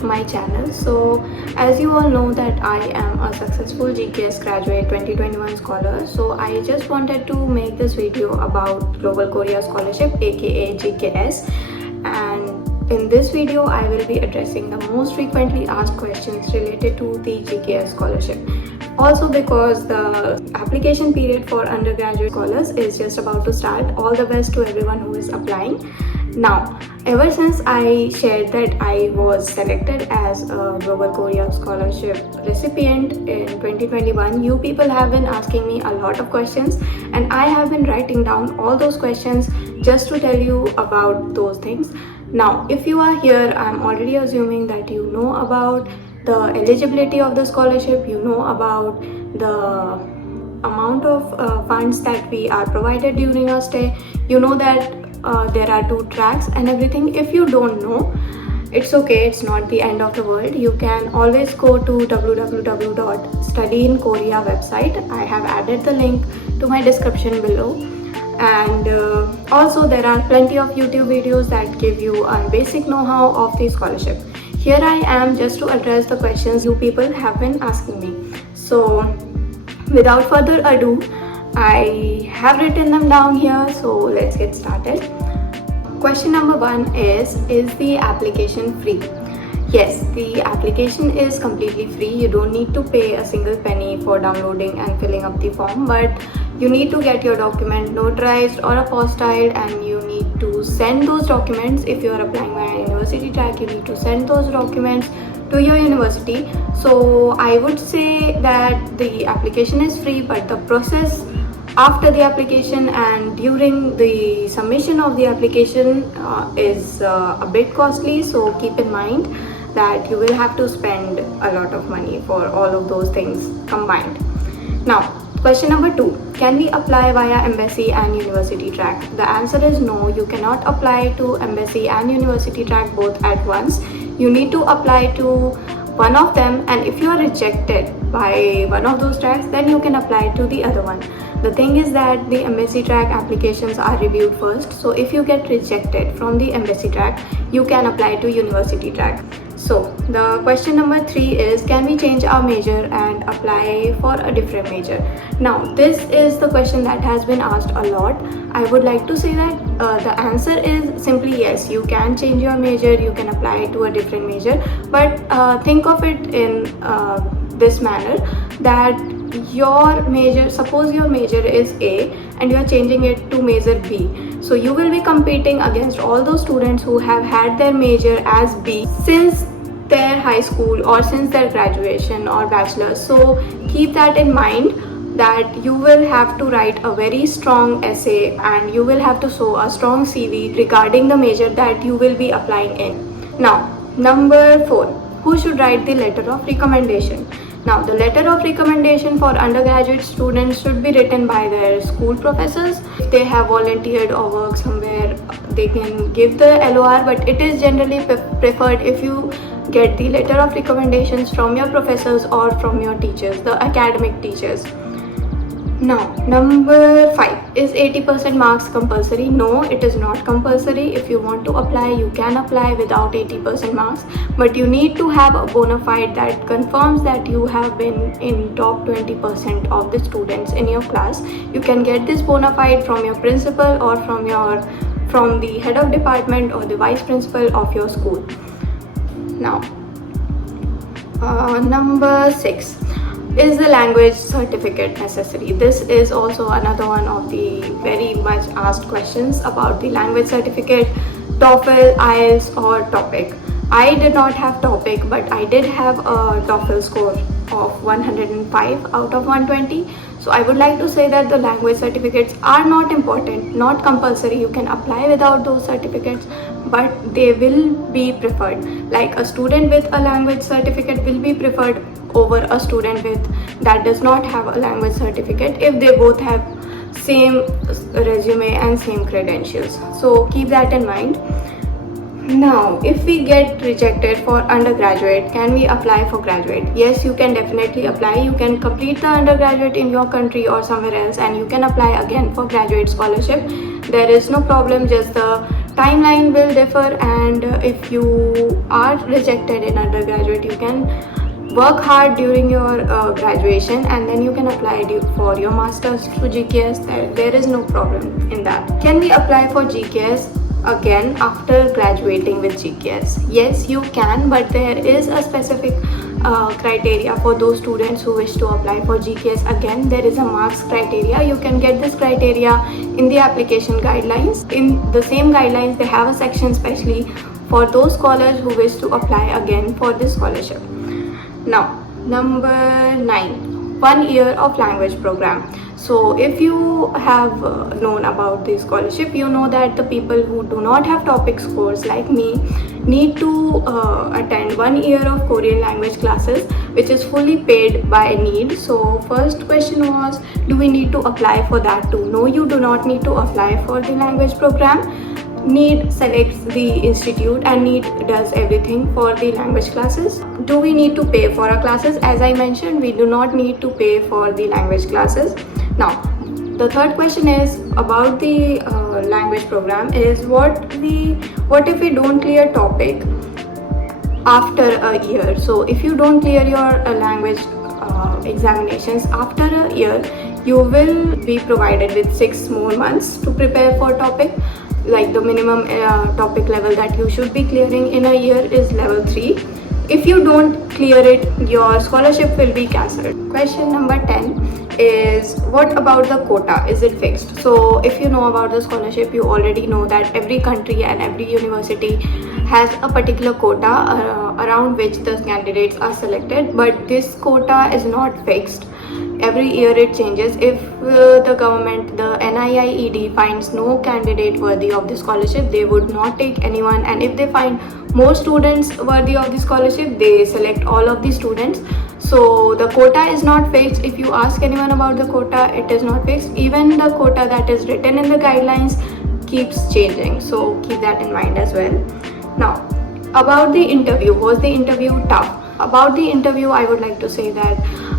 to my channel. So as you all know that I am a successful GKS graduate 2021 scholar, so I just wanted to make this video about Global Korea Scholarship, aka GKS, and in this video I will be addressing the most frequently asked questions related to the GKS scholarship. Also, because the application period for undergraduate scholars is just about to start, all the best to everyone who is applying. Now, ever since I shared that I was selected as a Global Korea Scholarship recipient in 2021, you people have been asking me a lot of questions, and I have been writing down all those questions just to tell you about those things. Now, if you are here, I'm already assuming that you know about the eligibility of the scholarship, you know about the amount of funds that we are provided during our stay, you know that there are 2 tracks and everything. If you don't know, it's okay, it's not the end of the world. You can always go to www.studyinkorea website. I have added the link to my description below. And also there are plenty of YouTube videos that give you a basic know-how of the scholarship. Here I am just to address the questions you people have been asking me. So without further ado, I have written them down here, so let's get started. Question number 1 is the application free? Yes, the application is completely free. You don't need to pay a single penny for downloading and filling up the form, but you need to get your document notarized or apostilled, and you need to send those documents. If you are applying via university track, you need to send those documents to your university. So I would say that the application is free, but the process after the application and during the submission of the application is a bit costly. So keep in mind that you will have to spend a lot of money for all of those things combined. Now, question number 2, can we apply via embassy and university track? The answer is no, you cannot apply to embassy and university track both at once. You need to apply to one of them, and if you are rejected by one of those tracks, then you can apply to the other one. The thing is that the embassy track applications are reviewed first, so if you get rejected from the embassy track, you can apply to university track. So the question number 3 is, can we change our major and apply for a different major? Now, this is the question that has been asked a lot. I would like to say that the answer is simply yes, you can change your major, you can apply to a different major, but think of it in this manner, that your major, suppose your major is A and you are changing it to major B. So you will be competing against all those students who have had their major as B since their high school or since their graduation or bachelor's. So keep that in mind, that you will have to write a very strong essay and you will have to show a strong CV regarding the major that you will be applying in. Now, number 4, who should write the letter of recommendation? Now, the letter of recommendation for undergraduate students should be written by their school professors. If they have volunteered or worked somewhere, they can give the LOR, but it is generally preferred if you get the letter of recommendations from your professors or from your teachers, the academic teachers. Now, number 5, is 80% marks compulsory? No, it is not compulsory. If you want to apply, you can apply without 80% marks, but you need to have a bona fide that confirms that you have been in top 20% of the students in your class. You can get this bona fide from your principal or from the head of department or the vice principal of your school. Now, number 6, is the language certificate necessary? This is also another one of the very much asked questions about the language certificate, TOEFL, IELTS or TOPIK. I did not have TOPIK, but I did have a TOEFL score of 105 out of 120. So I would like to say that the language certificates are not important, not compulsory. You can apply without those certificates, but they will be preferred. Like a student with a language certificate will be preferred over a student that does not have a language certificate if they both have same resume and same credentials. So keep that in mind. Now, if we get rejected for undergraduate, can we apply for graduate? Yes, you can definitely apply. You can complete the undergraduate in your country or somewhere else and you can apply again for graduate scholarship. There is no problem, just the timeline will differ, and if you are rejected in undergraduate, you can work hard during your graduation, and then you can apply for your masters through GKS. There is no problem in that. Can we apply for GKS again after graduating with GKS? Yes, you can, but there is a specific criteria for those students who wish to apply for GKS again. There is a marks criteria. You can get this criteria in the application guidelines. In the same guidelines, they have a section specially for those scholars who wish to apply again for this scholarship. Now, number 9, 1 year of language program. So if you have known about this scholarship, you know that the people who do not have topic scores like me need to attend 1 year of Korean language classes, which is fully paid by need. So first question was, do we need to apply for that too? No, you do not need to apply for the language program. NEED selects the institute and NEED does everything for the language classes. Do we need to pay for our classes? As I mentioned, we do not need to pay for the language classes. Now, the third question is about the language program is what if we don't clear topic after a year? So if you don't clear your language examinations after a year, you will be provided with 6 more months to prepare for topic. Like the minimum topic level that you should be clearing in a year is level 3. If you don't clear it, your scholarship will be cancelled. Question number 10 is, what about the quota? Is it fixed? So if you know about the scholarship, you already know that every country and every university has a particular quota around which the candidates are selected, but this quota is not fixed. Every year it changes. If the government, the NIIED, finds no candidate worthy of the scholarship, they would not take anyone, and if they find more students worthy of the scholarship, they select all of the students. So the quota is not fixed. If you ask anyone about the quota, it is not fixed. Even the quota that is written in the guidelines keeps changing, so keep that in mind as well. Now, about the interview, was the interview tough? About the interview, I would like to say that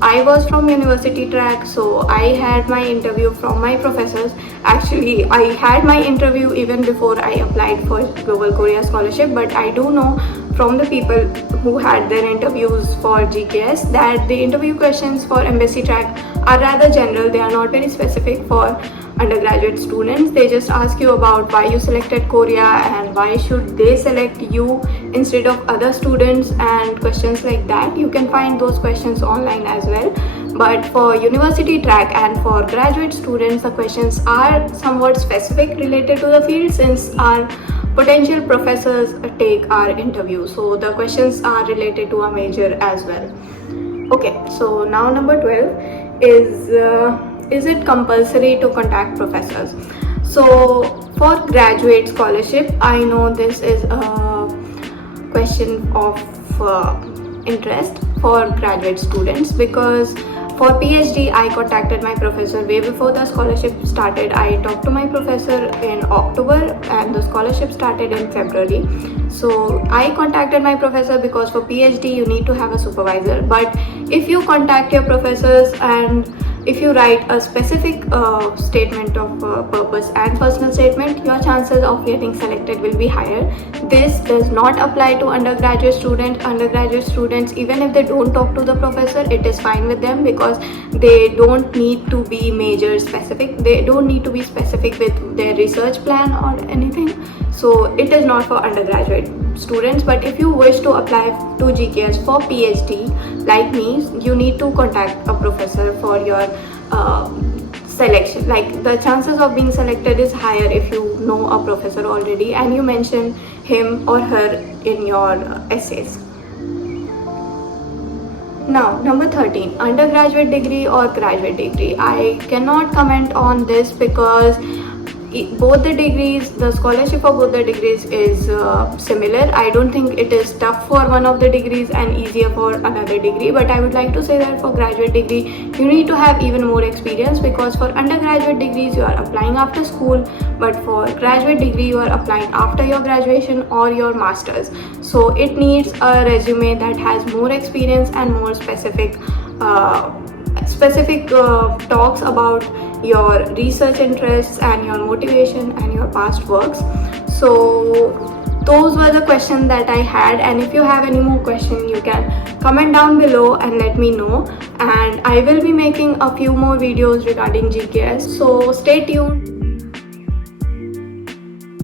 I was from university track, so I had my interview from my professors. Actually, I had my interview even before I applied for Global Korea Scholarship, but I do know from the people who had their interviews for GKS that the interview questions for embassy track are rather general. They are not very specific for undergraduate students. They just ask you about why you selected Korea and why should they select you instead of other students and questions like that. You can find those questions online as well. But for university track and for graduate students, the questions are somewhat specific related to the field, since our potential professors take our interview. So the questions are related to our major as well. Okay, so now number 12 is it compulsory to contact professors? So for graduate scholarship, I know this is a question of interest for graduate students, because for PhD, I contacted my professor way before the scholarship started. I talked to my professor in October and the scholarship started in February. So I contacted my professor because for PhD, you need to have a supervisor. But if you contact your professors and if you write a specific statement of purpose and personal statement, your chances of getting selected will be higher. This does not apply to undergraduate students. Undergraduate students, even if they don't talk to the professor, it is fine with them because they don't need to be major specific. They don't need to be specific with their research plan or anything. So it is not for undergraduate students. But if you wish to apply to GKS for PhD, like me, you need to contact a professor for your selection. Like the chances of being selected is higher if you know a professor already and you mention him or her in your essays. Now, number 13, undergraduate degree or graduate degree. I cannot comment on this because both the degrees, the scholarship for both the degrees is similar. I don't think it is tough for one of the degrees and easier for another degree, but I would like to say that for graduate degree you need to have even more experience, because for undergraduate degrees you are applying after school, but for graduate degree you are applying after your graduation or your masters. So it needs a resume that has more experience and more specific talks about your research interests and your motivation and your past works. So those were the questions that I had, and if you have any more questions you can comment down below and let me know, and I will be making a few more videos regarding GKS, so stay tuned.